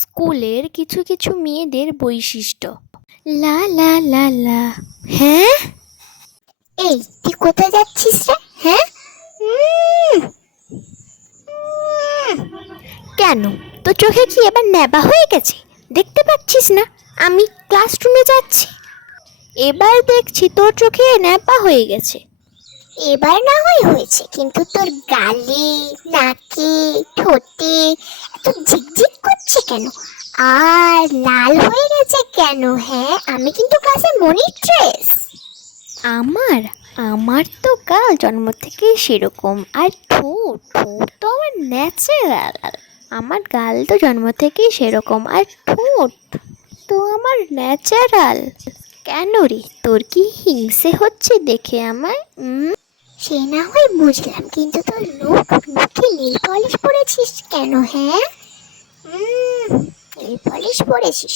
স্কুলের কিছু কিছু মেয়েদের বৈশিষ্ট্য। লা লা লা লা। হ্যাঁ, এই তুই কোথায় যাচ্ছিস রে? হ্যাঁ। কেন? তোর চোখে কি এবার নেবা হয়ে গেছে? দেখতে পাচ্ছিস না আমি ক্লাসরুমে যাচ্ছি? এবার দেখছি তোর চোখে ন্যাপা হয়ে গেছে। এবার না হয় হয়েছে, কিন্তু তোর গালে, নাকে, ঠোঁটে এত ঝিকঝিক করছে কেন? আর লাল হয়ে গেছে কেন? হ্যাঁ, আমি কিন্তু ক্লাসে মনিট্রেস। আমার আমার তো গাল জন্ম থেকেই সেরকম, আর ঠোঁট ঠোঁট তো আমার ন্যাচারাল। আমার গাল তো জন্ম থেকেই সেরকম, আর ঠোঁট তো আমার ন্যাচারাল। কেন রে, তোর কি হিংসে হচ্ছে দেখে আমায়? সে না হয় বুঝলাম, কিন্তু তোর মুখে নীল পলিশ পরেছিস কেন? হ্যাঁ, নীল পলিশ পরেছিস?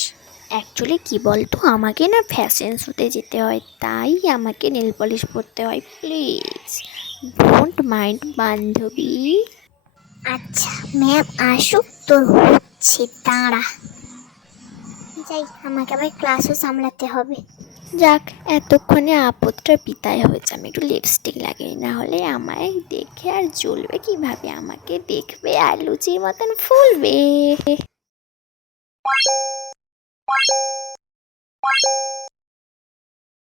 অ্যাকচুয়ালি কি বলতো, আমাকে না ফ্যাশন শোতে যেতে হয়, তাই আমাকে নেল পলিশ পরতে হয়। প্লিজ ডোন্ট মাইন্ড বান্ধবী। আচ্ছা, ম্যাম আসুক, তোর হচ্ছে দাঁড়া। যাই, আমাকে আবার ক্লাসও সামলাতে হবে। যাক, এতক্ষণে আপদটা বিদায় হয়েছে। আমি একটু লিপস্টিক লাগাই, না হলে আমায় দেখে আর জ্বলবে কিভাবে? আমাকে দেখবে আর লুচির মতন ফুলবে।